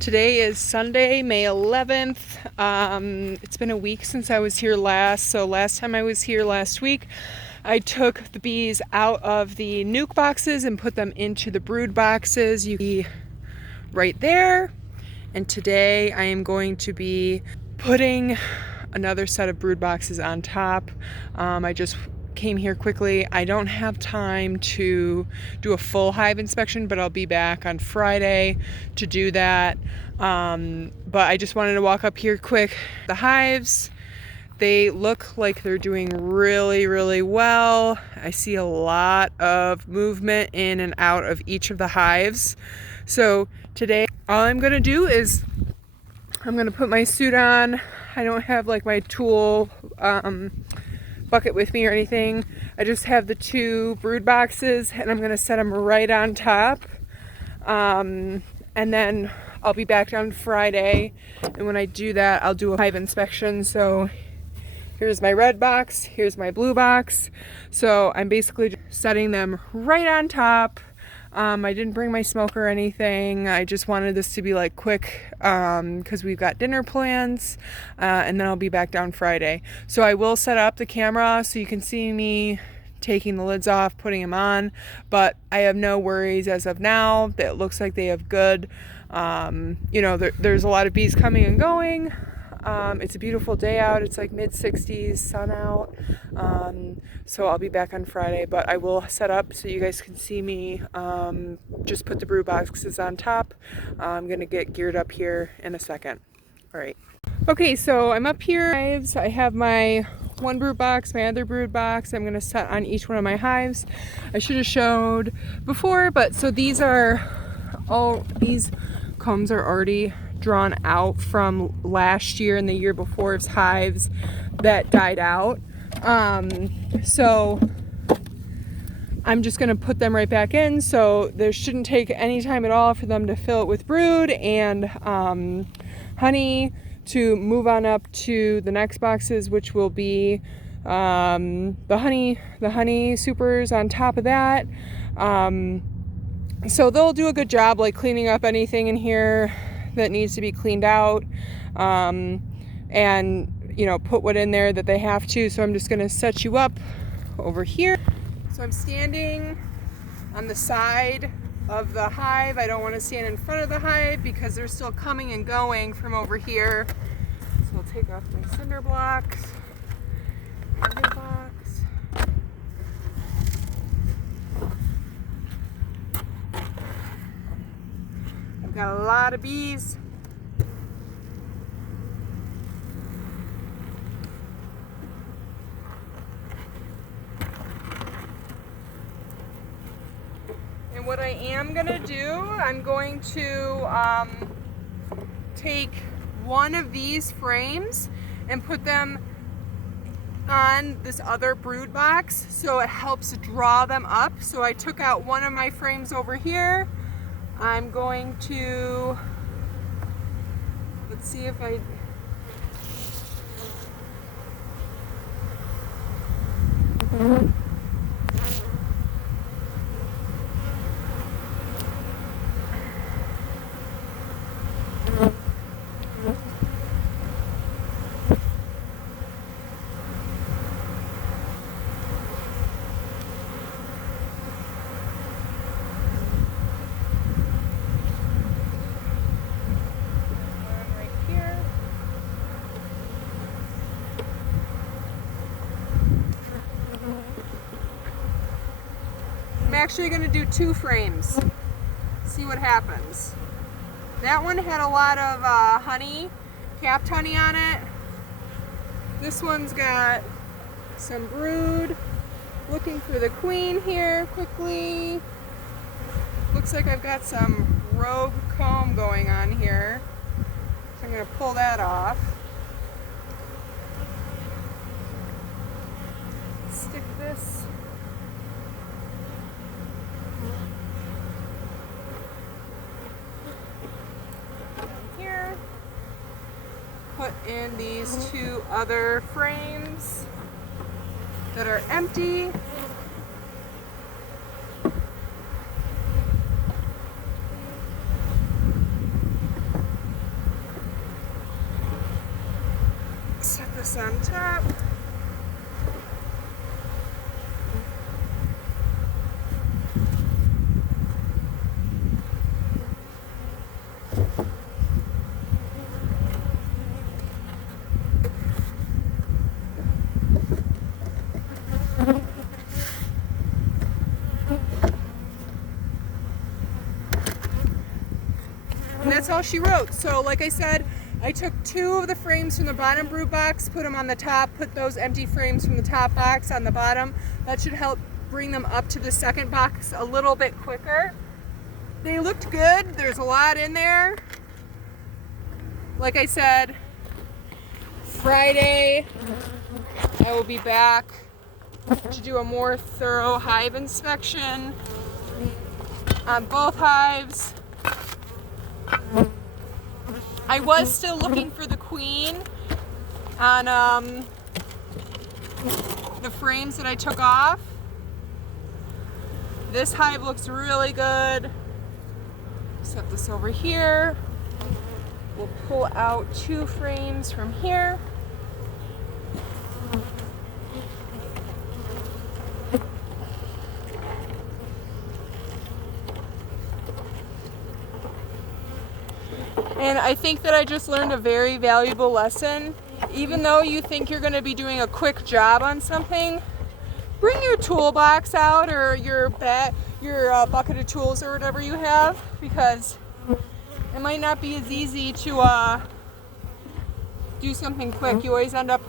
Today is Sunday, May 11th. It's been a week since I was here last. So last time I was here last week, I took the bees out of the nuke boxes and put them into the brood boxes. You can see right there. And today I am going to be putting another set of brood boxes on top. I just came here quickly. I don't have time to do a full hive inspection, but I'll be back on Friday to do that. But I just wanted to walk up here quick. The hives, they look like they're doing really, really well. I see a lot of movement in and out of each of the hives. So today, all I'm gonna do is I'm gonna put my suit on. I don't have like my tool bucket with me or anything. I just have the two brood boxes and I'm gonna set them right on top. And then I'll be back on Friday. And when I do that, I'll do a hive inspection. So here's my red box, here's my blue box. So I'm basically just setting them right on top. I didn't bring my smoker or anything. I just wanted this to be like quick because we've got dinner plans and then I'll be back down Friday. So I will set up the camera so you can see me taking the lids off, putting them on, but I have no worries as of now. That looks like they have good, there's a lot of bees coming and going. It's a beautiful day out. It's like mid-60s, sun out. So I'll be back on Friday, but I will set up so you guys can see me. Just put the brood boxes on top. I'm gonna get geared up here in a second. All right. Okay, so I'm up here. Hives. I have my one brood box, my other brood box. I'm gonna set on each one of my hives. I should have showed before, but so these combs are already drawn out from last year and the year before's hives that died out. So I'm just gonna put them right back in. So there shouldn't take any time at all for them to fill it with brood and honey to move on up to the next boxes, which will be the honey supers on top of that. So they'll do a good job like cleaning up anything in here that needs to be cleaned out, and put what in there that they have to. So I'm just gonna set you up over here. So I'm standing on the side of the hive. I don't want to stand in front of the hive because they're still coming and going from over here. So I'll take off my cinder blocks. Got a lot of bees. And what I am gonna do, I'm going to take one of these frames and put them on this other brood box so it helps draw them up. So I took out one of my frames over here. I'm going to, let's see if I, I'm actually going to do two frames, see what happens. That one had a lot of honey, capped honey on it. This one's got some brood. Looking for the queen here quickly. Looks like I've got some rogue comb going on here. So I'm going to pull that off. Stick this here. Put in these two other frames that are empty. this on top. And that's all she wrote. So like I said, I took 2 of the frames from the bottom brood box, put them on the top, put those empty frames from the top box on the bottom. That should help bring them up to the second box a little bit quicker. They looked good. There's a lot in there. Like I said, Friday I will be back to do a more thorough hive inspection on both hives. I was still looking for the queen on the frames that I took off. This hive looks really good. Set this over here. We'll pull out 2 frames from here. And I think that I just learned a very valuable lesson. Even though you think you're going to be doing a quick job on something, bring your toolbox out or your bucket of tools or whatever you have, because it might not be as easy to do something quick. You always end up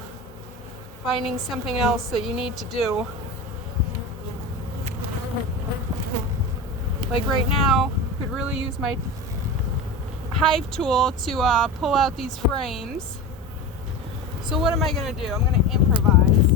finding something else that you need to do. Like right now, could really use my hive tool to pull out these frames. So what am I going to do? I'm going to improvise.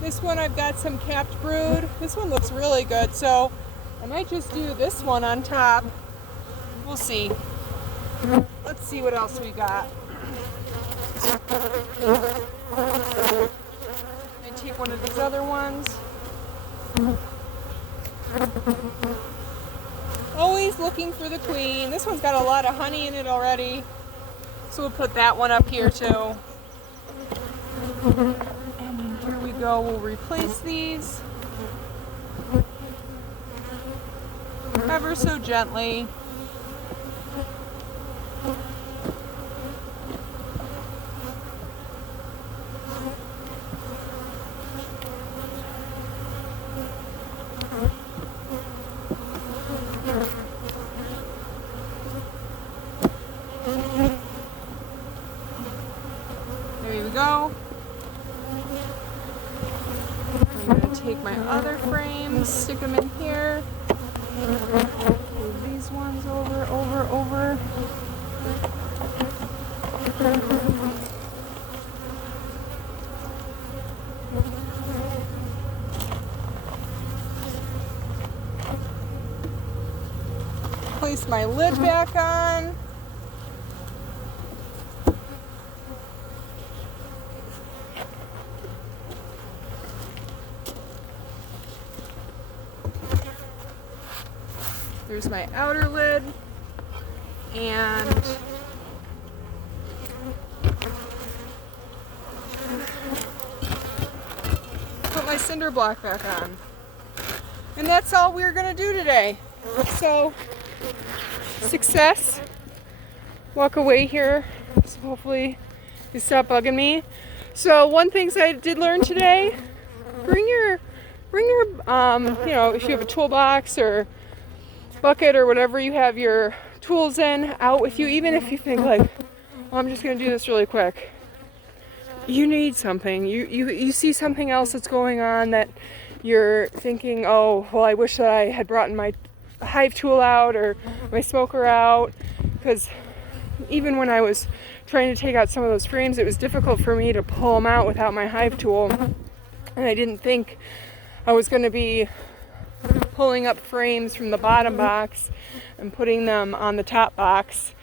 This one I've got some capped brood. This one looks really good, so I might just do this one on top. We'll see. Let's see what else we got. I take one of these other ones. Always looking for the queen. This one's got a lot of honey in it already, so we'll put that one up here too. Here we go, we'll replace these ever so gently. There we go. I'm going to take my other frames, stick them in here. Move these ones over. Place my lid back on. There's my outer lid, and put my cinder block back on. And that's all we're gonna do today. So, success. Walk away here, so hopefully you stop bugging me. So one thing I did learn today, bring your if you have a toolbox or bucket or whatever you have your tools in out with you, even if you think like, well, I'm just going to do this really quick. you need something. You see something else that's going on that you're thinking, oh, well, I wish that I had brought my hive tool out or my smoker out, because even when I was trying to take out some of those frames, it was difficult for me to pull them out without my hive tool, and I didn't think I was going to be pulling up frames from the bottom box and putting them on the top box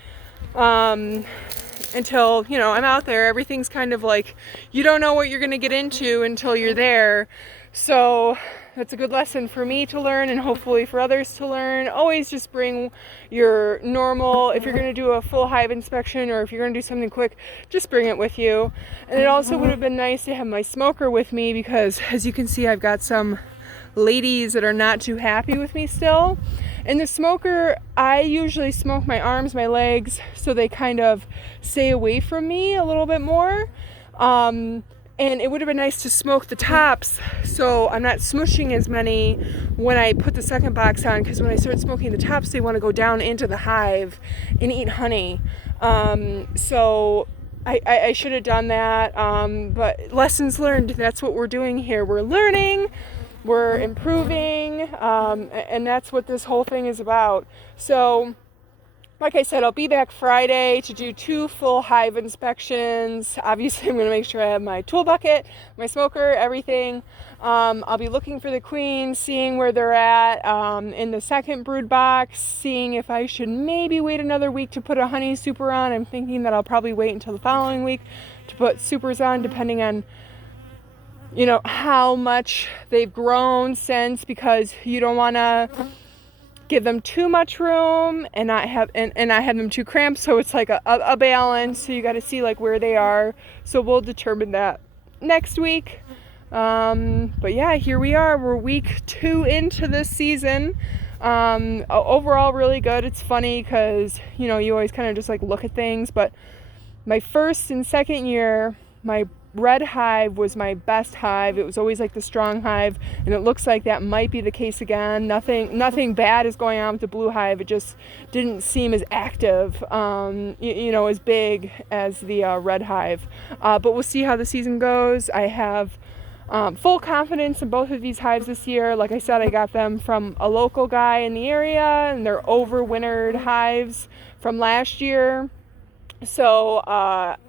until, I'm out there. Everything's kind of like, you don't know what you're going to get into until you're there. So that's a good lesson for me to learn, and hopefully for others to learn. Always just bring your normal, if you're going to do a full hive inspection or if you're going to do something quick, just bring it with you. And it also would have been nice to have my smoker with me, because as you can see, I've got some ladies that are not too happy with me still. And the smoker, I usually smoke my arms, my legs, so they kind of stay away from me a little bit more. And it would have been nice to smoke the tops, so I'm not smushing as many when I put the second box on, because when I start smoking the tops, they want to go down into the hive and eat honey. So I should have done that, but lessons learned. That's what we're doing here. We're learning, we're improving, and that's what this whole thing is about. So like I said, I'll be back Friday to do 2 full hive inspections. Obviously, I'm going to make sure I have my tool bucket, my smoker, everything. I'll be looking for the queens, seeing where they're at in the second brood box, seeing if I should maybe wait another week to put a honey super on. I'm thinking that I'll probably wait until the following week to put supers on, depending on how much they've grown since, because you don't want to give them too much room and not have them too cramped, so it's like a balance. So you got to see like where they are, so we'll determine that next week. But yeah, here we are, we're week 2 into this season. Overall really good. It's funny because you always kind of just like look at things, but my first and second year, my red hive was my best hive. It was always like the strong hive, and it looks like that might be the case again. Nothing bad is going on with the blue hive. It just didn't seem as active, as big as the red hive. But we'll see how the season goes. I have full confidence in both of these hives this year. Like I said, I got them from a local guy in the area, and they're overwintered hives from last year. So,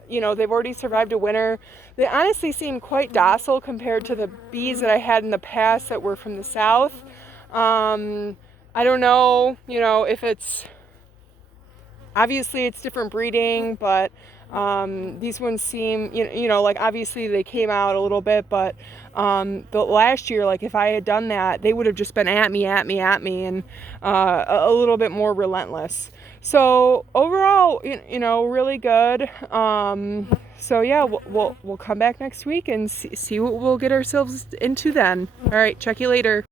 they've already survived a winter. They honestly seem quite docile compared to the bees that I had in the past that were from the south. I don't know, if it's, obviously it's different breeding, but these ones seem, like obviously they came out a little bit, but the last year, like if I had done that, they would have just been at me, and a little bit more relentless. So overall, really good. So yeah, we'll come back next week and see what we'll get ourselves into then. All right, check you later.